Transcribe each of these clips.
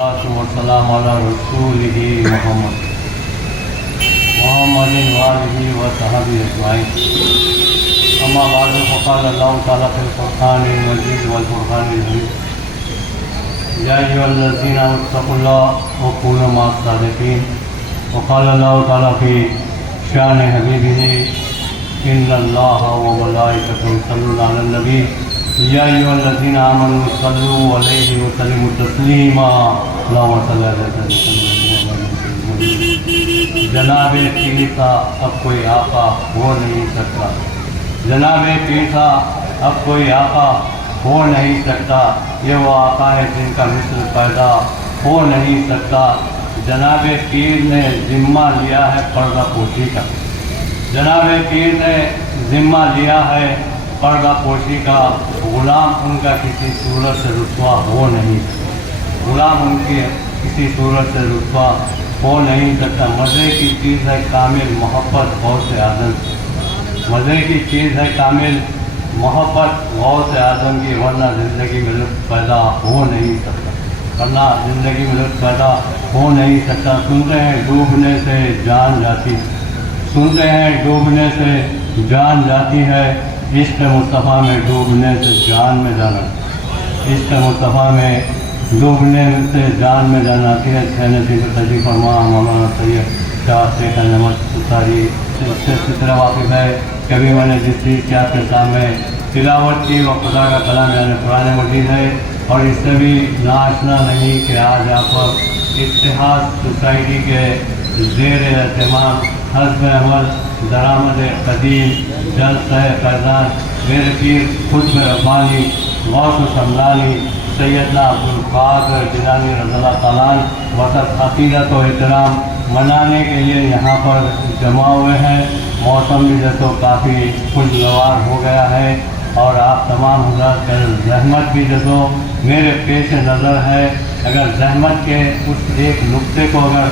والسلام على رسوله محمد وآله وصحبه أجمعين. أما بعد فقال الله تعالى في القرآن المجيد والفرقان الحميد: يا أيها الذين آمنوا اتقوا الله وكونوا مع الصادقين. وقال الله تعالى في شأن حبيبه: إن الله وملائكته يصلون على النبي يا أيها الذين آمنوا صلوا عليه وسلموا تسليما. اللهم صل على سيدنا جناب پیر کا اب کوئی آقا ہو نہیں سکتا. جناب پیر کا اب کوئی آقا ہو نہیں سکتا. یہ وہ آقا ہے جن کا مثل پیدا ہو نہیں سکتا. جناب پیر نے ذمہ لیا ہے پردہ پوشی کا. جناب پیر نے ذمہ لیا ہے پردہ پوشی کا. غلام ان کا کسی صورت سے رسوا ہو نہیں سکتا. غلام ان کی کسی صورت سے رسوا ہو نہیں سکتا. مزے کی چیز ہے کامل محبت غوث اعظم. مزے کی چیز ہے کامل محبت غوث اعظم کی، ورنہ زندگی میں لطف پیدا ہو نہیں سکتا. ورنہ زندگی میں لطف پیدا ہو نہیں سکتا. سنتے ہیں ڈوبنے سے جان جاتی، سنتے ہیں ڈوبنے سے جان جاتی ہے. عشق مصطفیٰ میں ڈوبنے سے جان میں جانا، عشق مصطفیٰ میں ڈوبنے سے جان میں جانا آتی ہے. نصیب تجریف فرما مولانا سید شاہ شیخ احمد انصاری اس سے طرح واقف ہے. کبھی میں نے جس چیز کے آپ کے سامنے تلاوت کی وہ خدا کا کلام یعنی قرآن مجید ہے، اور اس سے بھی ناشنا نہیں کہ آج آپ اتحاد سوسائٹی کے زیر اہتمام حزب عمل درآمد قدیم جلسہ فیضان میرے پیر خطب ربانی غوث سملانی سیدنا عبدالقادر جیلانی رضی اللہ تعالیٰ عنہ وسط عقیدت و احترام منانے کے لیے یہاں پر جمع ہوئے ہیں. موسم بھی جیسے کافی خوشگوار ہو گیا ہے، اور آپ تمام حضرات کا زحمت بھی جیسے میرے پیش نظر ہے. اگر زحمت کے اس ایک نقطے کو اگر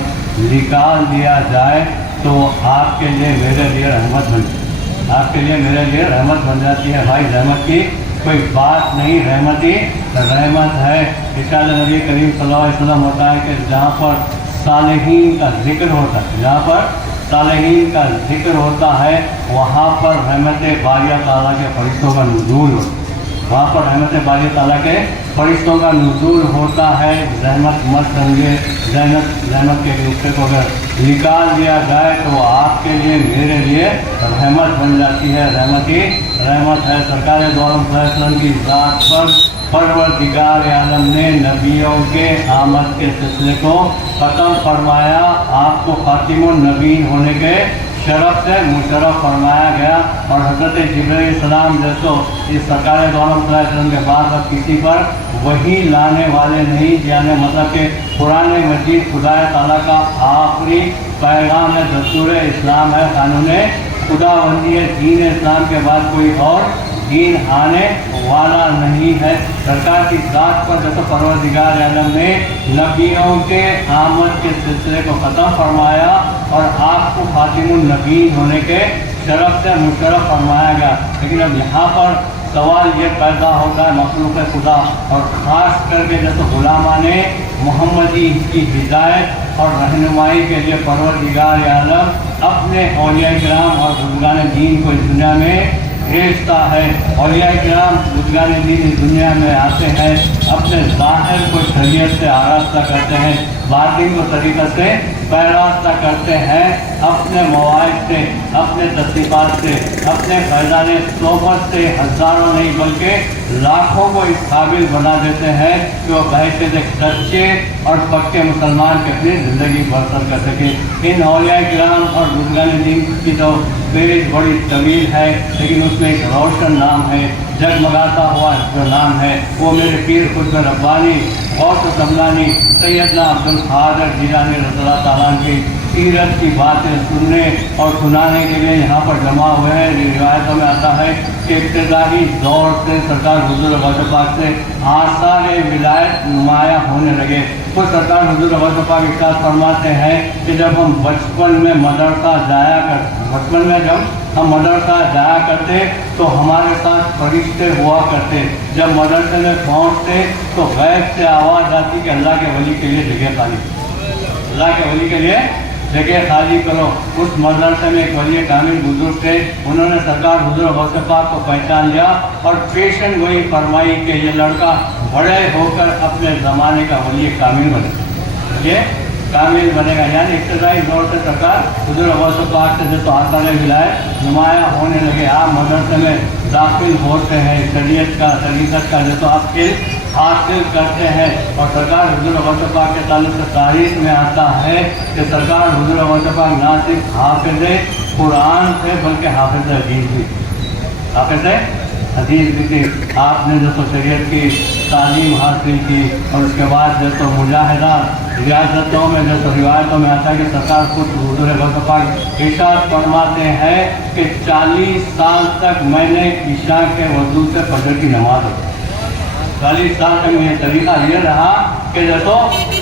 نکال دیا جائے تو آپ کے لیے میرے لیے رحمت بن جاتی ہے. آپ کے لیے میرے لیے رحمت بن جاتی ہے. بھائی زحمت کی کوئی بات نہیں، رحمت ہی رحمت ہے. ارشاد نبی کریم صلی اللہ علیہ وسلم ہوتا ہے کہ جہاں پر صالحین کا ذکر ہوتا ہے، جہاں پر صالحین کا ذکر ہوتا ہے وہاں پر رحمت باری تعالیٰ کے فرشتوں کا نزول ہوتا ہے. وہاں پر رحمت باری تعالیٰ کے فرشتوں کا نزول ہوتا ہے. زحمت مت سمجھے. زحمت کے نقطے کو اگر نکال دیا جائے تو وہ آپ کے لیے میرے لیے رحمت بن جاتی ہے. رحمت ہی رحمت ہے. سرکار دو عالم صلی اللہ علیہ وسلم کی ذات پر پروردگار عالم نے نبیوں کے آمد کے سلسلے کو ختم فرمایا. آپ کو خاتم النبیین ہونے کے شرف سے مشرف فرمایا گیا، اور حضرت جبرائیل علیہ السلام جیسو اس سرکار دو عالم صلی اللہ علیہ وسلم کے بعد اب کسی پر وہی لانے والے نہیں. یعنی مطلب کہ قرآن مجید خدا تعالیٰ کا آخری پیغام ہے، دستور اسلام ہے، قانون خدا بندی ہے. دین اسلام کے بعد کوئی اور دین آنے والا نہیں ہے. سرکار کی ذات پر جیسے پروردگار عالم نے نبیوں کے آمد کے سلسلے کو ختم فرمایا اور آپ کو خاتم النبیین ہونے کے شرف سے مشرف فرمایا گیا. لیکن اب یہاں پر سوال یہ پیدا ہوتا ہے مخلوق خدا اور خاص کر کے جیسے غلامان محمدی کی ہدایت اور رہنمائی کے لیے پروردگار عالم اپنے اولیاء کرام اور بزرگان دین کو اس دنیا میں بھیجتا ہے. اولیاء کرام بزرگان دین اس دنیا میں آتے ہیں، اپنے ظاہر کو شریعت سے آراستہ کرتے ہیں، باطن کو طریقہ سے پیراستہ کرتے ہیں. اپنے مواعظ سے، اپنے تصدیقات سے، اپنے فیضان صحبت سے ہزاروں نہیں بلکہ لاکھوں کو اس قابل بنا دیتے ہیں کہ وہ بحیثیت ایک سچے اور پکے مسلمان کی اپنی زندگی بسر کر سکے. ان اولیاء کرام اور بزرگان دین کی تو فہرست بڑی طویل ہے، لیکن اس میں ایک روشن نام ہے، جگمگاتا ہوا جو نام ہے وہ میرے پیر خطب ربانی غوث سملانی سیدنا عبدالقادر جیلانی رضی اللہ تعالیٰ عنہ کی سیرت کی باتیں سننے اور سنانے کے لیے یہاں پر جمع ہوئے ہیں. روایتوں میں آتا ہے کہ ابتدائی دور سے سرکار حضور غوث پاک سے آثار ولایت نمایاں ہونے لگے. خود سرکار حضور غوث پاک ارشاد فرماتے ہیں کہ جب ہم بچپن میں مدرسہ جایا کرتے تو ہمارے ساتھ فرشتے ہوا کرتے. जब मदरसे में पहुँचते तो गैब से आवाज़ आती कि अल्लाह के वली के लिए जगह खाली, अल्लाह के वली के लिए जगह खाली करो। उस मदरसे में एक वली कामिल बुजुर्ग थे, उन्होंने सरकार हुजूर गौसे पाक को पहचान लिया और पेशन वही फरमाई कि ये लड़का बड़े होकर अपने ज़माने का वली कामिल बने, ये कामिल बनेगा। यानी इब्तदाई दौर से सरकार हुजूर गौसे पाक से जो तो आसार विलायत नुमाया होने लगे। आप मदरसे में दाखिल होते हैं, शरीयत का तरीक़त का जो तो आप इल्म हासिल करते हैं और सरकार हुजूर गौसे पाक के ताल्लुक़ से तारीख़ में आता है कि सरकार हुजूर गौसे पाक ना सिर्फ हाफिज़ कुरान थे बल्कि हाफिज़ हदीस भी, हाफिज़ हदीस भी थे। आपने जो तो शरीयत की तालीम हासिल की और उसके बाद जो तो मुजाहिदा रियासतों में जो तो रिवायतों में आता है कि सरकार खुद हुजूर गौसे पाक इरशाद फरमाते हैं कि 40 साल तक मैंने इशा के वज़ू से फजर की नमाज 40 साल तक ये तरीक़ा ये रहा कि जैसो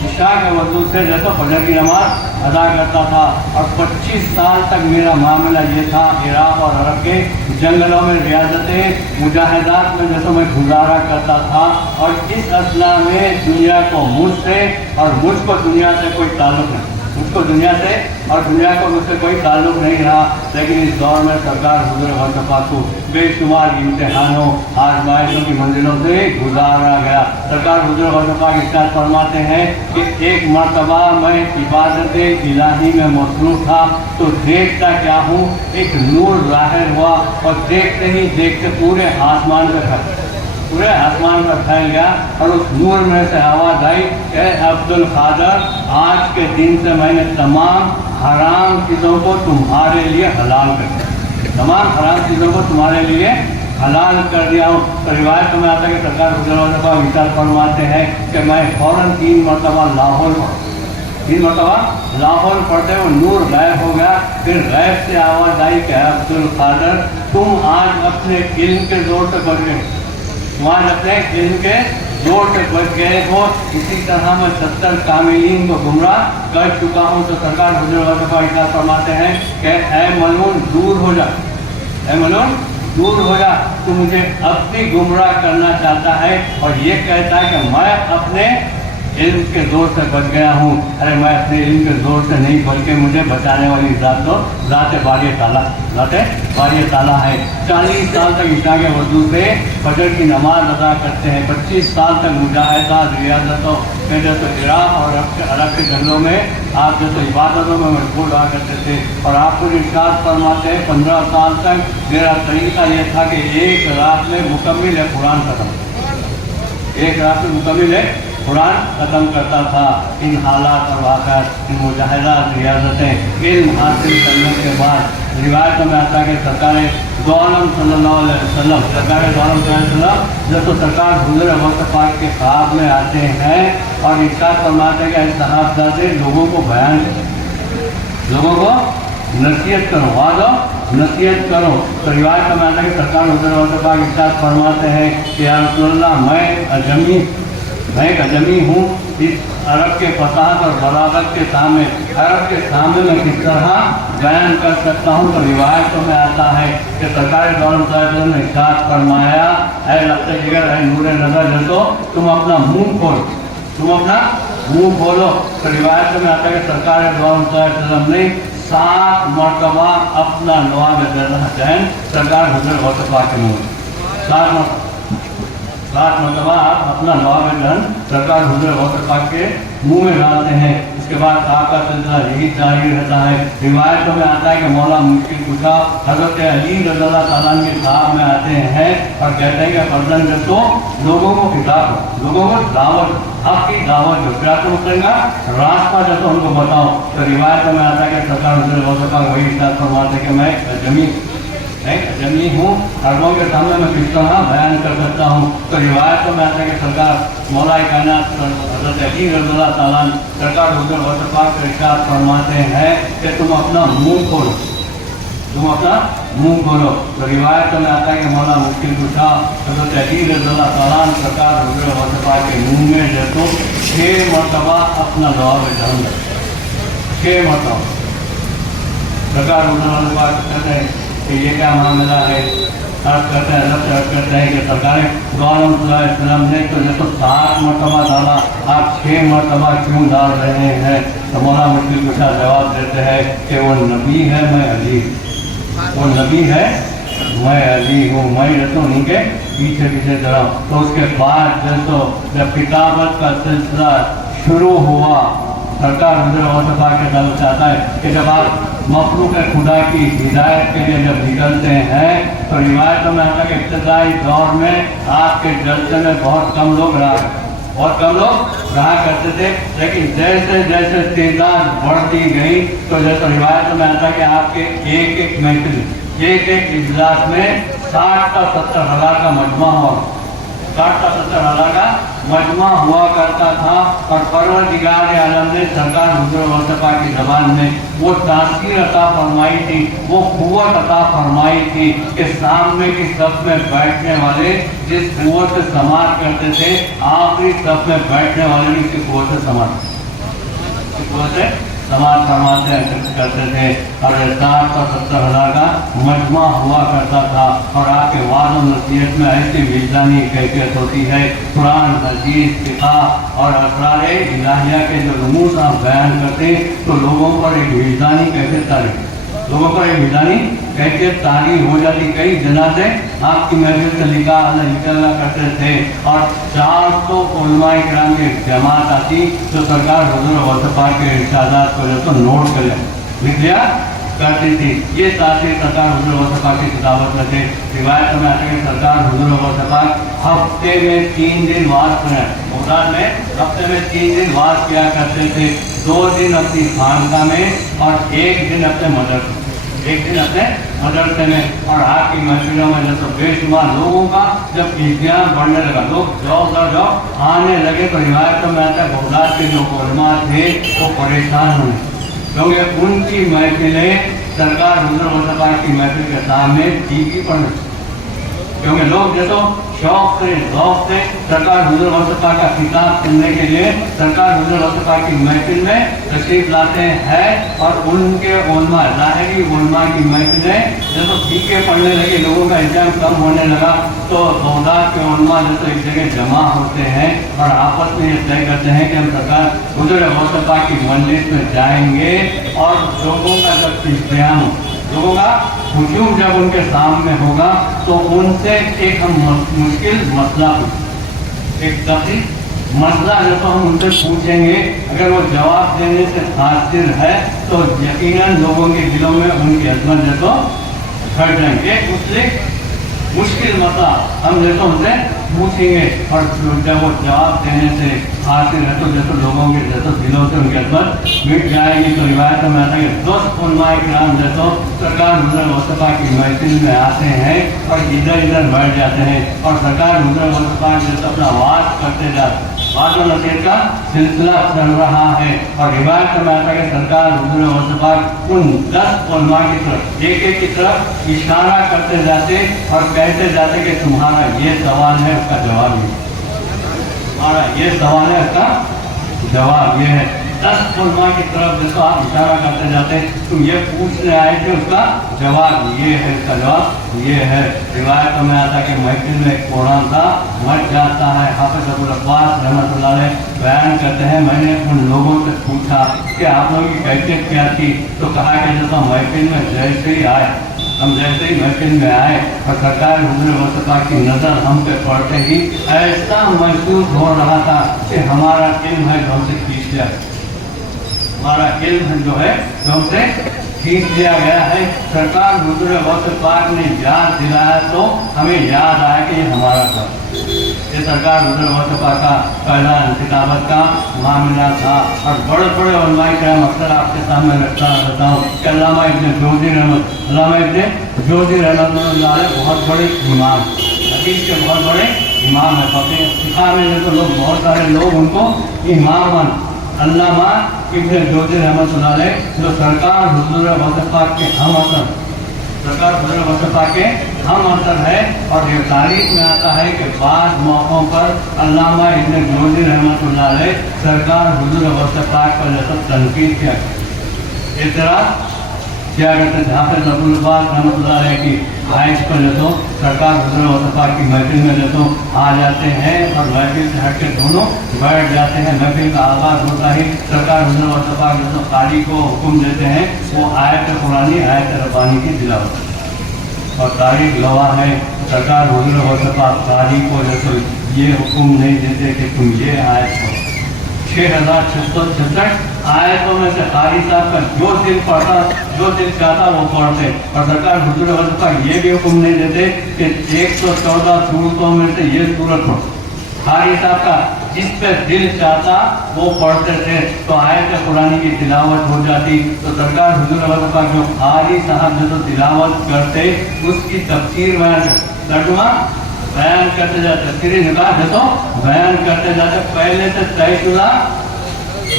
इशा के वज़ू से जैसो फजर की नमाज अदा करता था। और 25 साल तक मेरा मामला ये था इराक़ और अरब के जंगलों में रियासतें मुजाहिदात में जैसो मैं गुजारा करता था और इस असना में दुनिया को मुझसे और मुझको दुनिया से कोई ताल्लुक़ नहीं, मुझको दुनिया से और दुनिया को मुझसे कोई ताल्लुक़ नहीं रहा। लेकिन इस दौर में सरकार हुजूर गौसे पाक को बेशुमार इम्तिहानों आज़माइशों की मंजिलों से गुजारा गया। सरकार हुजूर गौसे पाक इरशाद फरमाते हैं कि एक मरतबा मैं इबादत इलाही में मसरूफ़ था तो देखता क्या हूँ, एक नूर ज़ाहिर हुआ और देखते ही देखते पूरे आसमान पर फैल गया और उस नूर में से आवाज़ आई कि अब्दुल कादर, आज के दिन से मैंने तमाम हराम चीज़ों को तुम्हारे लिए हलाल कर दिया, तमाम हराम चीज़ों को तुम्हारे लिए हलाल कर दिया हूँ। तो रिवायत में आता है कि सरकार हुजूर गौसे पाक इरशाद फरमाते हैं कि मैं फ़ौरन 3 मरतबा लाहौर पढ़ते वो नूर गायब हो गया। फिर गैब से आवाज़ आई कि अब्दुल कादर, तुम आज अपने इल्म के ज़ोर से बढ़ गए, तुम आज अपने इल्म के जोर से बच गए हो। इसी तरह मैं 70 कामिलीन को गुमराह कर चुका हूँ। तो सरकार हुजूर गौसे पाक इरशाद फरमाते हैं कि ऐ मलून दूर हो जा, ऐ मलून दूर हो जा, तू मुझे अब भी गुमराह करना चाहता है और ये कहता है कि मैं अपने इल्म के ज़ोर से बच गया हूँ। अरे मैं अपने इल्म के ज़ोर से नहीं बल्कि मुझे बचाने वाली ज़ात तो ज़ात बारी ताला है। 40 साल तक इशा के वज़ू से फजर की नमाज अदा करते हैं। 25 साल तक मुजाहिदात रियासतों में जो तो इराक़ और अरब के जंगलों में आप जो तो इबादतों में मशगूल रहा करते थे। और आपको इरशाद फरमाते हैं 15 साल तक मेरा तरीक़ा ये था कि एक रात में मुकम्मिल कुरान ख़त्म, एक रात में मुकम्मिल कुरान ख़त्म करता था। इन हालात और वाक़यात, इन मुजाहिदात रियासतें इल्म हासिल करने के बाद रिवायतों में आता है कि सरकार दो आलम सल्लल्लाहु अलैहि वसल्लम जब तो सरकार हुजूर गौसे पाक के ख्वाब में आते हैं और इरशाद फरमाते हैं कि साहबजादे लोगों को बयान करो, लोगों को नसीहत करो, वादो नसीहत करो। तो रिवायत में आता है कि सरकार हुजूर गौसे पाक इरशाद फरमाते हैं कि या रसूलल्लाह, मैं एक अजमी हूँ। इस अरब के फसाहत और बलागत के सामने, अरब के सामने मैं किस तरह बयान कर सकता हूँ। तो रिवायतों में आता है कि सरकार दौलत ने इरशाद फरमाया, ऐ लफ्ज़ जिगर, ऐ नूर नज़र, जैसो तुम अपना मुँह खोलो, तुम अपना मुँह खोलो। तो रिवायतों में आता है कि सरकार दौलत ने 7 मरतबा अपना नवाब जहन सरकार हुजूर गौसे पाक के मुँह 7 मरतबा आप अपना नवाब जहन सरकार हुजूर गौसे पाक के मुँह में डालते हैं। इसके बाद आपका सिलसिला यही जारी रहता है। रिवायतों में आता है कि मौला मुश्किल कुशा हज़रत अली रज़ियल्लाहु ताला अन्हु के साथ में आते हैं और कहते हैं कि फर्जन जब तो लोगों को खिताब करो, लोगों को दावत, आपकी दावत जो सिरात मुस्तकीम का रास्ता जैसे उनको बताओ। तो रिवायतों में आता है कि सरकार हुजूर गौसे पाक वही इरशाद फरमाते हैं कि मैं अजमी हूँ, अरबों के सामने मैं किस तरह बयान कर सकता हूँ। तो रिवायतों में आता है कि सरकार मौला कायनात हज़रत अली रज़ियल्लाहु ताला अन्हु सरकार हुजूर गौसे पाक का इरशाद फरमाते हैं कि तुम अपना मुँह खोलो, तुम अपना मुँह खोलो। तो रिवायतों में आता है कि मौला मुश्किल कुशा हज़रत अली रज़ियल्लाहु ताला अन्हु सरकार हुजूर गौसे पाक के मुँह में जो तो 6 मरतबा अपना जवाब जहन, 6 मरतबा सरकार हुजूर गौसे पाक कहते हैं कि ये क्या मामला है। अर्ज करते हैं, अर्ज करते हैं कि सरकार गौरम ने तो जैसे 7 मरतबा डाला, आप 6 मरतबा क्यों डाल रहे हैं? तो मौला मुफ्ती कुशा जवाब देते हैं कि वो नबी है, मैं अली, वो नबी है, मैं अली हूँ, मैं रहता हूँ उनके पीछे पीछे चला। तो उसके बाद जब किताबत का सिलसिला शुरू हुआ, सरकार मुझे के दल चाहता है कि जब आप मखलूक खुदा की हिदायत के लिए जब निकलते हैं तो रिवायतों में आता है कि इब्तदाई दौर में आपके जलसे में बहुत कम लोग रहा करते थे, लेकिन जैसे जैसे तादाद बढ़ती गई तो जैसे रिवायतों में आता है कि आपके एक एक महफिल, एक एक इजलास में 60 का 70 हज़ार का मजमा हुआ, 60 का 70 हज़ार का मजमा हुआ करता था। और परवरदिगार आलम ने सरकार हुजूर मुस्तफा की ज़बान में वो तासीर अता फरमाई थी, वो कुव्वत अता फरमाई थी कि सामने की सफ में बैठने वाले जिस कुव्वत से समाज करते थे, आखिरी सफ में बैठने वाले भी इसी कुव्वत से समाज फरमाते करते थे। और 60 का 70 हज़ार का मजमा हुआ करता था। और आपके वाद नसीहत में ऐसी विजदानी कैफियत होती है, कुरान हदीस फिक़ह और असरार इलाहिया के जो रूस आप बयान करते तो लोगों पर एक विजदानी कैफियत तारी हो जाती। कई जनाजे आपकी महफिल से निकलना करते थे और 400 उलमाए किराम की जमात आती तो सरकार हुजूर मुस्तफा के इरशादात को जो तो नोट कर लिख लिया करती थी। ये तासीर सरकार हुजूर मुस्तफा की किताबत में थे। रिवायत में आते हैं सरकार हुजूर मुस्तफा हफ्ते में 3 दिन वाज करें, बगदाद में हफ्ते में 3 दिन वाज किया करते थे। 2 दिन अपनी खानका में और 1 दिन अपने मदरसे में। और आपकी महफिलों में जब बेशुमार लोगों का जब इज्तिहाद बढ़ने लगा, लोग जॉब आने लगे तो रिवायतों में आता है बगदाद के जो उलमा थे वो परेशान हुए, क्योंकि उनकी महफिलें सरकार हुजूर मुस्तफा की महफिल के सामने फीकी पड़ रही, क्योंकि लोग जैसे शौक से सरकार हुजूर मुस्तफा का खिताब सुनने के लिए सरकार हुजूर मुस्तफा की महफिल में तशरीफ लाते हैं। और उनके उलमा ज़ाहिरी उलमा की महफिलें जैसे फीके पड़ने लगे, लोगों का इंतजाम कम होने लगा तो बगदाद के उलमा जैसे एक जगह जमा होते हैं और आपस में ये तय करते हैं कि हम सरकार हुजूर मुस्तफा की मजलिस में जाएंगे और लोगों का जब इंतजाम, लोगों का हुजूम जब उनके सामने होगा तो उनसे एक हम मुश्किल मसला, एक दक़ीक़ मसला जो तो हम उनसे पूछेंगे, अगर वो जवाब देने से हासिल है तो यकीनन लोगों के दिलों में उनकी अजमत जो तो घट जाएंगे। उससे मुश्किल मसला हम जैसे उनसे पूछेंगे और जब वो जवाब देने से हासिल है तो जैसे लोगों के जैसे दिलों से उनकी अजमत मिट जाएगी। तो रिवायत में आता है 10 उलमाए किराम जैसे सरकार हुजूर मुस्तफा की महफिल में आते हैं और इधर बैठ जाते हैं और सरकार हुजूर मुस्तफा जैसे अपना वाज करते जाते, वाज और नसीहत का सिलसिला चल रहा है। और रिवायत में आता है कि सरकार हुजूर मुस्तफा उन 10 उलमा की तरफ एक की तरफ इशारा करते जाते और कहते जाते कि तुम्हारा ये सवाल है, उसका जवाब ये, तुम्हारा ये सवाल है, उसका जवाब ये है। 10 उलमा की तरफ जैसे आप इशारा करते जाते तुम ये पूछने आए थे, उसका जवाब ये है, उसका जवाब ये है। रिवायत में आता है कि महफिल में एक कुरान था मच जाता है। हाफिज़ अबुल अब्बास रहमतुल्लाह अलैह बयान करते हैं, मैंने उन लोगों से पूछा कि आप लोगों की कैफियत क्या थी, तो कहा कि जैसा महफिल में जैसे ही आए, हम जैसे ही महफिल में आए और सरकार हुजूर मुस्तफा की नज़र हम पे पड़ते ही ऐसा महसूस हो रहा था कि हमारा इल्म है जो हमसे खींच लिया, हमारा इल्म जो है जो हमसे खींच लिया गया है। सरकार हुजूर मुस्तफा ने याद दिलाया तो हमें याद आया कि ये हमारा था। ये सरकार हुजूर मुस्तफा का पहला किताबत का मामला था। और बड़े बड़े उलमाए किराम अक्सर आपके सामने रखता रहता हूँ कि अल्लामा इब्न जोज़ी रहमतुल्लाह अलैह बहुत बड़े इमाम, हदीस के बहुत बड़े इमाम है। फ़िक़ह में तो लोग बहुत सारे लोग उनको इमाम अल्लामा इब्न जोज़ी रहमतुल्लाह अलैह जो सरकार हुजूर मुस्तफा के हम असर, सरकार हुजूर मुस्तफा के हम असर है। और ये तारीख में आता है कि बाद मौक़ों पर अल्लामा इब्न जोज़ी रहमतुल्लाह अलैह सरकार हुजूर मुस्तफा पर जैसा तनकीद किया, क्या करते थे हाफिज अब्दुल बास रहमतुल्लाह अलैह की आइश पर जो तो सरकार हुजूर वसफा की महफिल में जो तो आ जाते हैं और महफिल से हट के दोनों बैठ जाते हैं। महफिल का आगाज होता ही सरकार हुजूर वसफा जो तो कारी को हुक्म देते हैं वो आयत कुरानी आयत रब्बानी की तिलावत। और तारीख गवाह है सरकार हुजूर वसफा कारी को जो तो ये हुक्म नहीं देते कि तुम ये आयत पढ़ो। 6666 आयतों में से कारी साहब का जो दिल पढ़ता जो दिल चाहता वो पढ़ते। और सरकार हुजूर वसफा ये भी हुक्म नहीं देते कि 114 सूरतों में से ये सूरत पढ़ो। कारी साहब का जिस पे दिल चाहता वो पढ़ते थे तो आयत कुरानी की तिलावत हो जाती। तो सरकार हुजूर वसफा जो कारी साहब जो तो तिलावत करते उसकी तफसीर तर्जुमा बयान करते जाते, तफसीरी निकाह जो तो बयान करते जाते। पहले से तयशुदा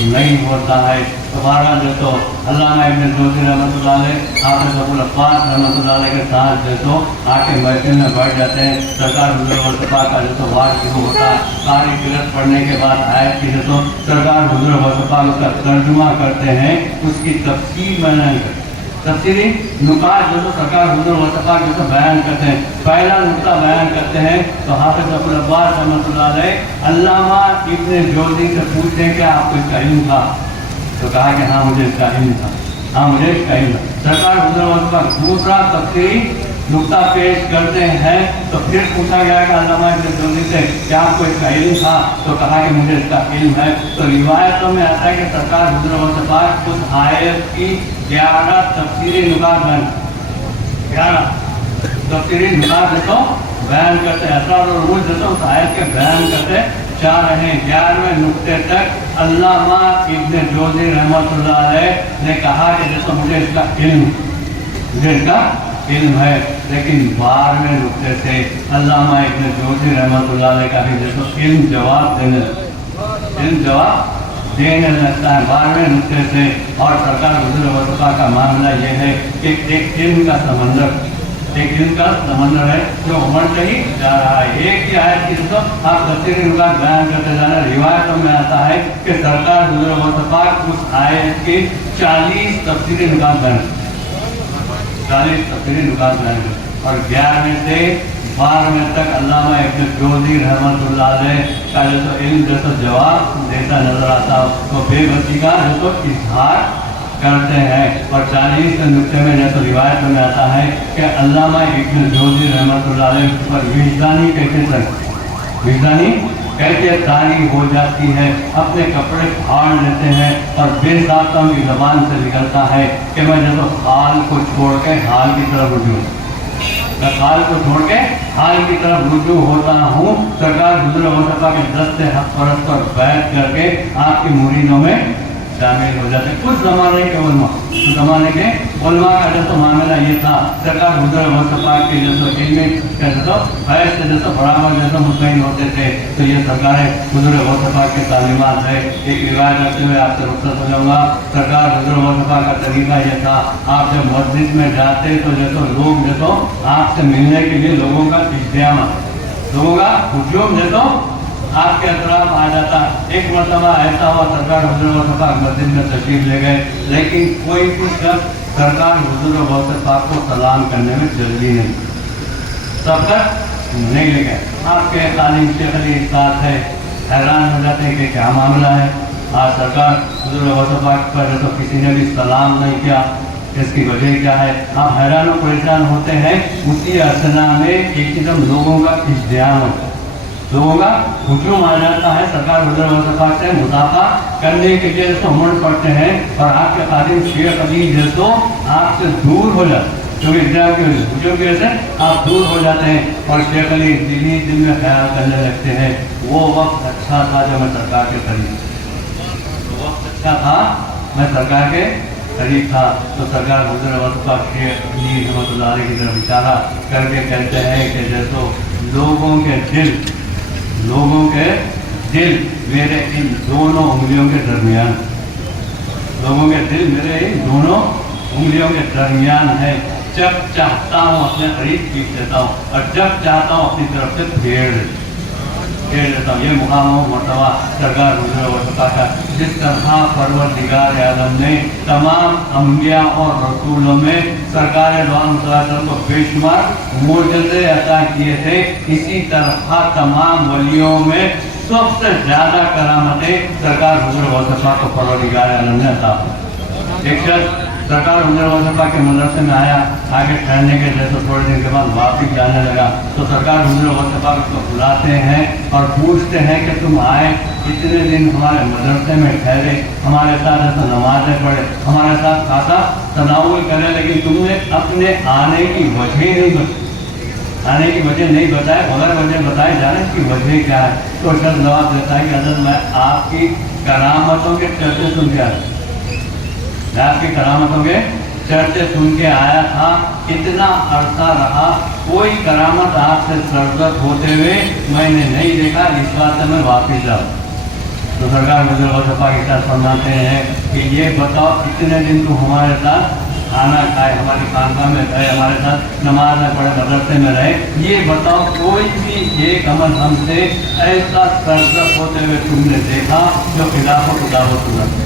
नहीं होता है। तुम्हारा जो तो अल्लामा इब्न जोशी रहमतुल्लाह अलैह हाफिज अबुल अब्बास रहमतुल्लाह अलैह के साथ जो तो आके महफिल में बैठ जाते हैं। सरकार हुजूर वसफा का जो तो वार शुरू होता है। सारी किरत पढ़ने के बाद आयत की जो तो सरकार हुजूर वसफा उसका तर्जुमा करते हैं, उसकी तफसीर बयान करते हैं। तफसीरी नुकात जो तो सरकार हुजूर वसफा जो तो बयान करते हैं। पहला नुक्ता बयान करते हैं तो हाफिज अबुल अब्बास रहमतुल्लाह अलैह अल्लामा इब्न जोशी से पूछते हैं क्या आपको इसका इल्म था? तो कहा कि हाँ मुझे इसका इल्म था, हाँ मुझे इसका इल्म था। सरकार हुजूर वसफा दूसरा तफसीरी नुक्ता पेश करते हैं तो फिर पूछा गया कि अल्लामा इब्न जोशी से क्या आपको इसका इल्म था? तो कहा कि मुझे इसका इल्म है। तो रिवायतों में आता है कि सरकार हुजूर वसफा उस आयत की 11 तफसीरी नुकात बयान 11 तफसीरी नुकात जो तो बयान करते हैं। असरार और रूज जो तो उस आयत के बयान करते जा रहे हैं। 11वें नुक्ते तक अल्लामा इब्न जोशी रहमतुल्लाह अलैह ने कहा कि जैसे मुझे इसका इल्म है, लेकिन 12वें नुक्ते से अल्लामा इब्न जोशी रहमतुल्लाह अलैह का भी जैसे इल्म जवाब देने लगता है 12वें नुक्ते से। और सरकार हुजूर वसफा का मामला ये है कि एक इल्म का समंदर है जो उमड़ते ही जा रहा है। एक ही आयत की तो आप तफसीरी नुकात बयान करते जाना। रिवायतों में आता है कि सरकार हुजूर वसफा उस आयत की 40 तफसीरी नुकात बयान 40 तफसीरी नुकात बयान और 11वें से 12वें तक अल्लामा इब्न जोशी रहमतुल्लाह अलैह का जो तो इल्म जो तो जवाब देता नजर आता तो बेबसी का जो तो इजहार करते हैं। और 40 नुक्ते में जो तो रिवायत में आता है कि अल्लामा इब्न जोशी रहमतुल्लाह अलैह पर विजदानी कैसे तारी हो जाती है, अपने कपड़े फाड़ लेते हैं और बेसाख्ता की जबान से निकलता है कि मैं जो तो हाल को छोड़ के हाल की तरफ रुजू मैं हाल को छोड़ के हाल की तरफ रुजू होता हूँ। सरकार हुजूर वसफा के दस्ते हक परस्त पर बैठ करके आपकी मुरीदों में शामिल हो जाते। कुछ ज़माने के उलमा का जो तो मामला ये था सरकार हुजूर वसफा के जो तो इल्मी कैसे तो फैज से जो तो बराबर जो तो मुतमईन होते थे। तो ये सरकार हुजूर वसफा के तालीमात है। एक रिवायत रखते हुए आपसे रुखसत हो जाऊँगा। सरकार हुजूर वसफा का तरीका ये था, आप जब मस्जिद में जाते तो जो तो लोग जो तो आपसे मिलने के लिए लोगों का इज्तियाम लोगों का हुजूम जो तो आपके अतराफ आ जाता। एक मरतबा ऐसा हुआ सरकार हुजूर वसफा मस्जिद में तशरीफ ले गए, लेकिन कोई भी शख्स सरकार हुजूर वसफा को सलाम करने में जल्दी नहीं, सब तक नहीं ले गए। आपके तालीम शेख अली साथ है, हैरान हो जाते हैं कि क्या मामला है। आज सरकार हुजूर वसफा पर तो किसी ने भी सलाम नहीं किया, इसकी वजह क्या है? आप हैरान और परेशान होते हैं। उसी असना में एक किस्म लोगों का इज्तियाम लोगों का हुजूम आ जाता है। सरकार हुजूर वसफा से मुदाफा करने के लिए तो उमड़ पड़ते हैं और आपके खादिम शेख अली जो आपसे दूर हो जाते क्योंकि इज्तियाम के हुजूम की वजह से आप दूर हो जाते हैं और शेख अली दिल में ख्याल करने लगते हैं वो वक्त अच्छा था जब मैं सरकार के करीब था। तो सरकार हुजूर वसफा शेख अली रहमतुल्लाह अलैह की तरफ इशारा करके कहते हैं कि जैसे लोगों के दिल मेरे इन दोनों उंगलियों के दरमियान के दरमियान है। जब चाहता हूँ अपने करीब खींच लेता हूँ और जब चाहता हूँ अपनी तरफ से फेर देता हूँ। کہہ دیتا ہوں، یہ مقام و مرتبہ سرکار حضور وصفا کا، جس طرح پروردگار عالم نے تمام انبیاء اور رسولوں میں سرکار دو عالم صلی اللہ علیہ وسلم کو بے شمار معجزے عطا کیے تھے، اسی طرح تمام ولیوں میں سب سے زیادہ کرامتیں سرکار حضور وصفا کو پروردگار عالم نے عطا کی۔ ایک شخص سرکار حضور وصفا کے مدرسے میں آیا، آگے ٹھہرنے کے لیے، تو تھوڑے دن کے بعد واپس جانے لگا، تو سرکار حضور وصفا کو بلاتے ہیں اور پوچھتے ہیں کہ تم آئے اتنے دن ہمارے مدرسے میں ٹھہرے، ہمارے ساتھ ایسا نمازیں پڑھے، ہمارے ساتھ خاصا تناول کرے، لیکن تم نے اپنے آنے کی وجہ نہیں بتائے، بغیر وجہ بتائے جانے کی وجہ کیا ہے؟ تو شخص جواب دیتا ہے کہ حضرت میں آپ کی کرامتوں کے چرچے سن کے آیا، میں آپ کی کرامتوں کے چرچے سن کے آیا تھا، اتنا عرصہ رہا، کوئی کرامت آپ سے سرزد ہوتے ہوئے میں نے نہیں دیکھا، اس بات سے میں واپس جاؤں۔ تو سرکار حضور وصفا کے ساتھ فرماتے ہیں کہ یہ بتاؤ اتنے دن تو ہمارے ساتھ کھانا کھائے، ہماری خانقاہ میں رہے، ہمارے ساتھ نماز میں پڑھے، مدرسے میں رہے، یہ بتاؤ کوئی بھی ایک عمل ہم سے ایسا سرزد ہوتے ہوئے تم نے دیکھا جو خلاف و کتاب و سنت،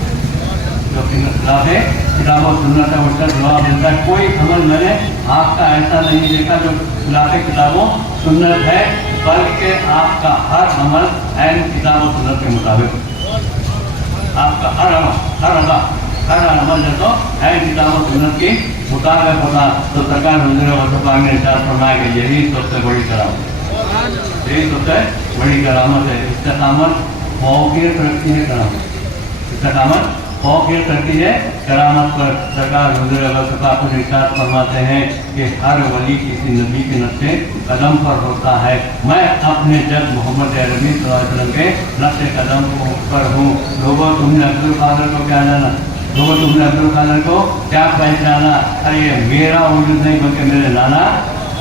جو خلاف کتاب و سنت ہے؟ اس کا جواب دیتا ہے کوئی عمل میں نے آپ کا ایسا نہیں دیکھا جو خلاف کتاب و سنت ہے، بلکہ آپ کا ہر عمل عین کتاب و سنت کے مطابق، آپ کا ہر عمل جو تو عین کتاب و سنت کی مطابق ہوتا۔ تو سرکار حضور وصفا نے ارشاد فرمایا کہ یہی سب سے بڑی کرامت، یہی سب سے بڑی کرامت ہے۔ استقامت فوقیت رکھتی ہے کرامت، استقامت فوقیت رکھتی ہے کرامت پر۔ سرکار حضور وصفا کو ارشاد فرماتے ہیں کہ ہر ولی کسی نبی کے نقش قدم پر ہوتا ہے، میں اپنے جد محمد عربی صلی اللہ علیہ وسلم کے نقش قدم پر ہوں۔ لوگوں تم نے عبد القادر کو کیا جانا؟ لوگوں تم نے عبد القادر کو کیا پہچانا؟ ارے یہ میرا وجود نہیں بلکہ میرے نانا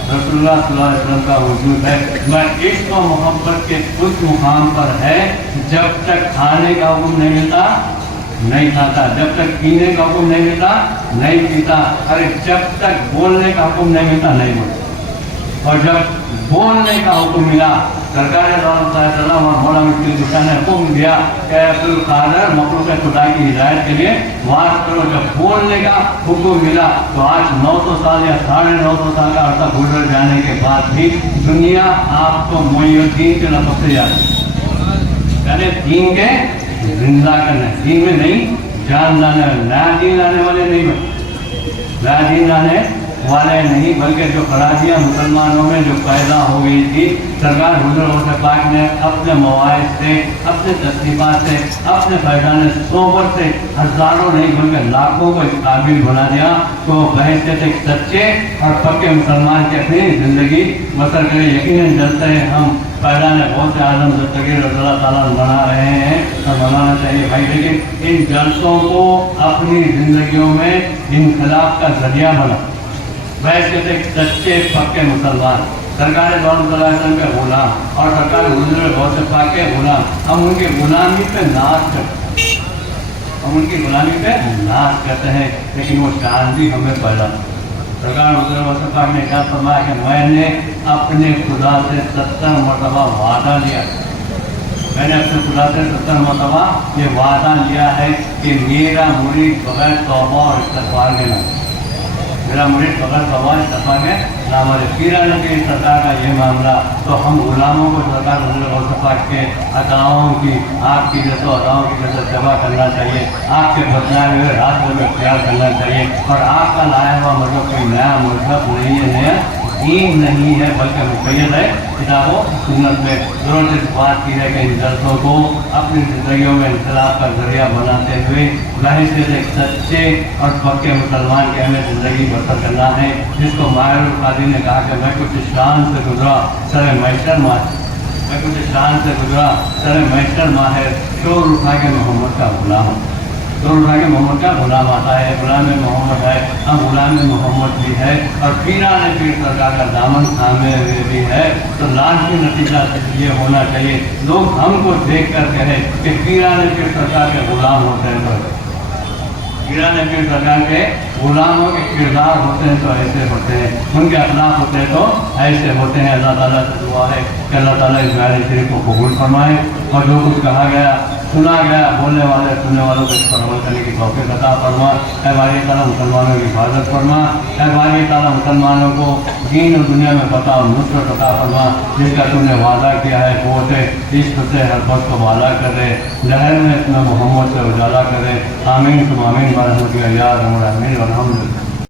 رسول اللہ صلی اللہ علیہ وسلم کا وجود ہے۔ میں عشق و محبت کے اس مقام پر ہے جب تک کھانے کا حکم نہیں ملتا نہیں کھاتا، جب تک پینے کا حکم نہیں ملتا نہیں پیتا، ارے جب تک بولنے کا حکم نہیں ملتا نہیں بولتا، اور جب بولنے کا حکم ملا، سرکار دو عالم صلی اللہ علیہ وسلم اور مولا مشکل کشا نے حکم دیا کہ عبد القادر مخلوق خدا کی ہدایت کے لیے واز کرو، جب بولنے کا حکم ملا تو آج 900 سال یا 950 سال کا عرصہ گزر جانے کے بعد بھی دنیا آپ کو معین الدین کے لفظ سے یاد ہے، یعنی دین کے زندہ کرنے، دین میں نہیں جان لانے والے، نیا دین لانے والے نہیں بنے، نیا دین لانے والے نہیں، بلکہ جو خرابیاں مسلمانوں میں جو پیدا ہو گئی تھی، سرکار حضور وصفا نے اپنے مواعظ سے، اپنے تصریفات سے، اپنے فیضان صحبت سے ہزاروں نہیں بلکہ لاکھوں کو اس قابل بنا دیا تو بحیثیت ایک سچے اور پکے مسلمان کی اپنی زندگی بسر کرے۔ یقیناً جلسے ہم فیضان بہت سے اعظم دستگیر رضی اللہ تعالیٰ بنا رہے ہیں اور بنانا چاہیے بھائی، لیکن ان جلسوں کو اپنی زندگیوں میں انقلاب کا ذریعہ بنا، بحیثیت ایک سچے پکے مسلمان، سرکار دو عالم صلی اللہ علیہ وسلم کے غلام اور سرکار حضور وصفا کے غلام، ہم ان کی غلامی پہ ناز کرتے ہیں، ہم ان کی غلامی پہ ناز کرتے ہیں، لیکن وہ شان بھی ہمیں پیدا۔ سرکار حضور وصفا نے کیا فرمایا کہ میں نے اپنے خدا سے 70 مرتبہ وعدہ لیا، میں نے اپنے خدا سے 70 مرتبہ یہ وعدہ لیا ہے کہ میرا مرید بغیر توبہ اور استغفار کے نام، میرا مرید بغیر توبہ اور استغفار کے نام ہے۔ پیران کی سرکار کا یہ معاملہ، تو ہم غلاموں کو سرکار حضور وصفا کے اداؤں کی، آپ کی جیسے اداؤں کی جیسے سیوا کرنا چاہیے، آپ کے بتلائے ہوئے راستوں میں اختیار کرنا چاہیے، اور آپ کا لایا ہوا مذہب کوئی نیا مذہب نہیں ہے، نیا دین نہیں ہے، بلکہ مقید ہے کتاب و سنت میں۔ ضرورت اس بات کی ہے کہ ان جلسوں کو اپنی زندگیوں میں انقلاب کا ذریعہ بناتے ہوئے بحیثیت ایک سچے اور پکے مسلمان کے ہمیں زندگی بسر کرنا ہے، جس کو ماہر القادری نے کہا کہ میں کچھ شان سے گزرا سر میسر ماہر، میں کچھ شان سے گزرا سر میسر ماہر، شور اٹھا کے محمد کا غلام ہوں، شور اٹھا کے محمد کا غلام آتا ہے، غلام محمد ہے، ہم غلام محمد بھی ہے، اور پیران پیر سرکار کا دامن تھامے ہوئے بھی ہے، تو لازمی نتیجہ یہ ہونا چاہیے لوگ ہم کو دیکھ کر کہیں کہ پیران پیر سرکار کے غلام ہوتے ہیں، گرانے پیر سرکار کے غلاموں کے کردار ہوتے ہیں تو ایسے ہوتے ہیں، ان کے اخلاق ہوتے ہیں تو ایسے ہوتے ہیں۔ اللہ تعالیٰ سے دعا ہے کہ اللہ تعالیٰ اس بیان شریف کو قبول فرمائے، اور جو کچھ کہا گیا سنا گیا بولنے والے سننے والوں کو اس پر عمل کرنے کی توفیق عطا فرما۔ اے باری تعالیٰ مسلمانوں کی حفاظت فرما، اے باری تعالیٰ مسلمانوں کو دین اور دنیا میں فتح اور نصرت عطا فرما، جس کا تم نے وعدہ کیا ہے قوت عشق سے ہر وقت کو والا کرے، لہر میں اپنا محمد سے اجالا کرے۔ آمین ثم آمین برحمتک یا ارحم الراحمین والحمد للہ۔